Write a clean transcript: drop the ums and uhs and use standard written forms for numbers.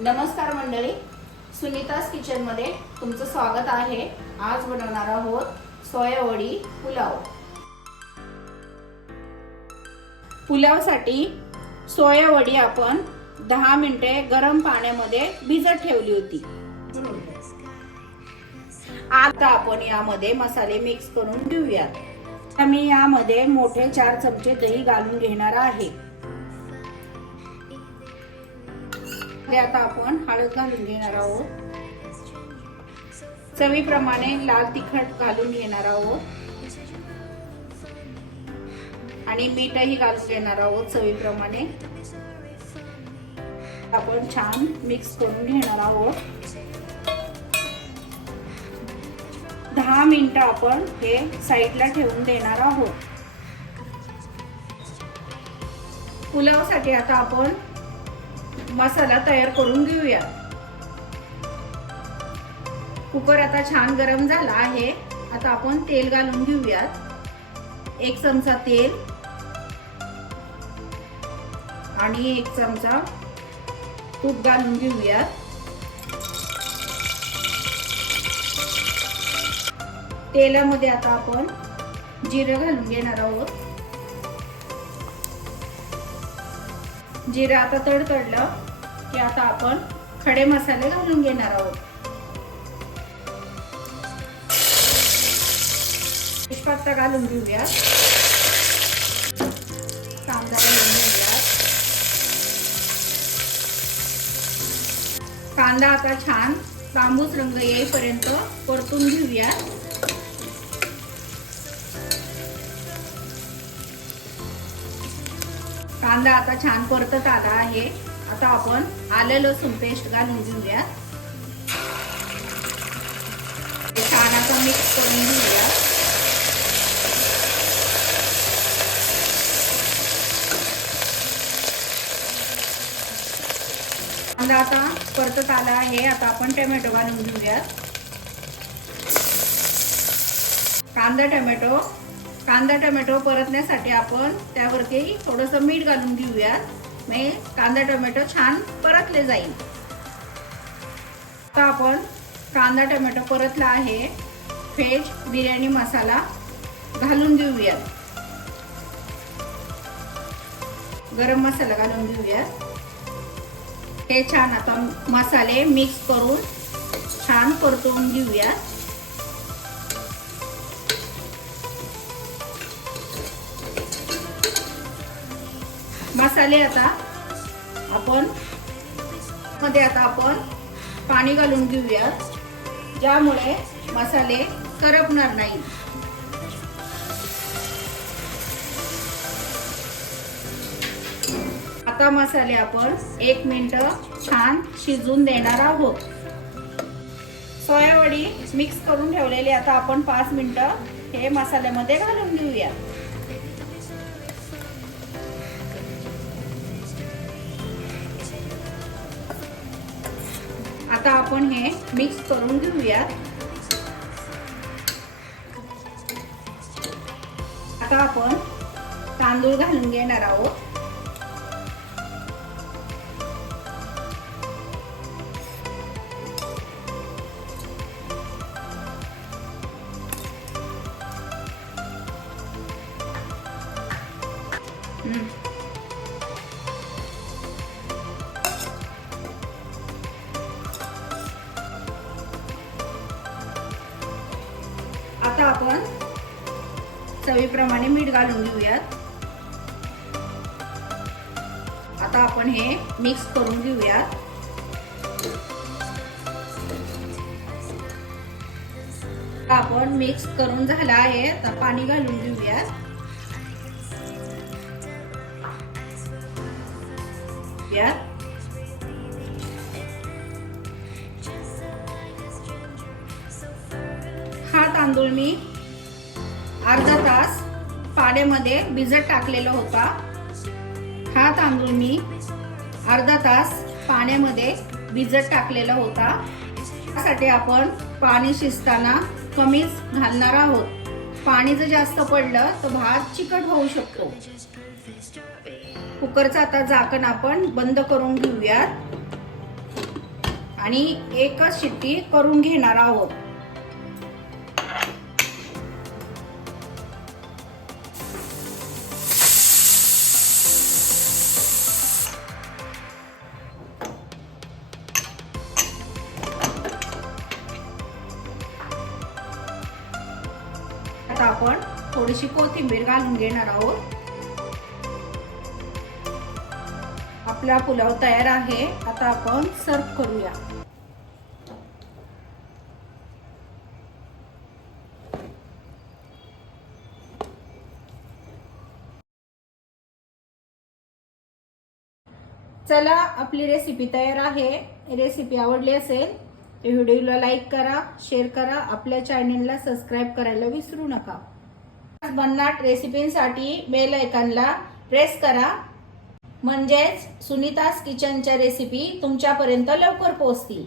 नमस्कार मंडळी, सुनीताज किचन मध्ये तुमचं स्वागत आहे। आज बनवणार आहोत सोयावडी पुलाव। पुलावसाठी सोयावडी आपण 10 मिनिटे गरम पाण्यामध्ये भिजत ठेवली होती। आता आपण यामध्ये मसाले मिक्स करून घेऊयात। मी यामध्ये मोठे 4 चमचे दही घालून घेणार आहे। आता आपण हळद घालून घेणार आहोत। चवीप्रमाणे लाल तिखट घालून घेणार आहोत आणि मीठही घालून घेणार आहोत चवीप्रमाणे। आपण छान मिक्स करून घेणार आहोत। 10 मिनिटं आपण हे साईडला ठेवून देणार आहोत। पुलावसाठी आता आपण मसाला तयार करून घेऊया। कुकर आता छान गरम झाला आहे। आता आपण तेल घालून घेऊयात। 1 चमचा तेल आणि 1 चमचा तूप घालून घेऊयात। तेलामध्ये आता आपण जिरं घालून घेणार आहोत। जिरं आता तडतडलं की आता आपण खडे मसाले घालून घेणार आहोत। तेजपत्ता घालून घेऊयात। कांदा घालून घेऊयात। कांदा आता छान तांबूस रंग येईपर्यंत परतून घेऊयात। कांदा आता छान परतत आला आहे। आता आपण आलं लसूण पेस्ट घालून घेऊया। छान आता मिक्स करून घेऊया। कांदा आता परतत आला आहे। आता आपण टोमॅटो घालून घेऊया। कांदा टोमॅटो परतण्यासाठी आपण त्यावरती थोडंसं मीठ घालून घेऊया। म्हणजे कांदा टोमॅटो छान परतले जाईल। आता आपण कांदा टोमॅटो परतला आहे। व्हेज बिर्याणी मसाला घालून घेऊया। गरम मसाला घालून घेऊया। हे छान आता मसाले मिक्स करून छान परतवून घेऊया। मसाले आता आपण पाणी घालून घेऊया, ज्यामुळे मसाले करपणार नाही। आता मसाले आपण 1 मिनिट छान शिजून देणार आहोत। सोयावडी मिक्स करून ठेवलेली आता आपण 5 मिनिटं हे मसाल्यामध्ये घालून घेऊया। आता आपण हे मिक्स करून घेऊया। आता आपण तांदूळ घालून घेणार आहोत। आता आपण चवीप्रमाणे मीठ घालून घेऊयात। आता आपण हे मिक्स करून घेऊयात। आपण मिक्स करून झाला आहे। आता पाणी घालून घेऊयात। हा तांदूळ मी अर्धा तास पाण्यामध्ये भिजत टाकलेला होता। हा तांदूळ मी अर्धा तास पाण्यामध्ये भिजत टाकलेला होता। त्यासाठी आपण पाणी शिजताना कमीच घालणार आहोत। पाणी जर जास्त पडलं तर भात चिकट होऊ शकतो। कुकरचं आता झाकण आपण बंद करून घेऊयात। आणि एकच शिट्टी करून घेणार आहोत. आता आपण थोडीशी कोथिंबीर घालून घेणार आहोत. आपला पुलाव तयार आहे. आता आपण सर्व करूया. चला, आपली रेसिपी तयार आहे. रेसिपी आवडली असेल तर व्हिडिओला लाईक करा, शेअर करा, आपल्या चॅनलला सबस्क्राईब करायला विसरू नका. भन्नाट रेसिपींसाठी बेल आयकॉनला प्रेस करा, म्हणजेच सुनीताज किचनच्या रेसिपी तुमच्यापर्यंत लवकर पोहोचतील.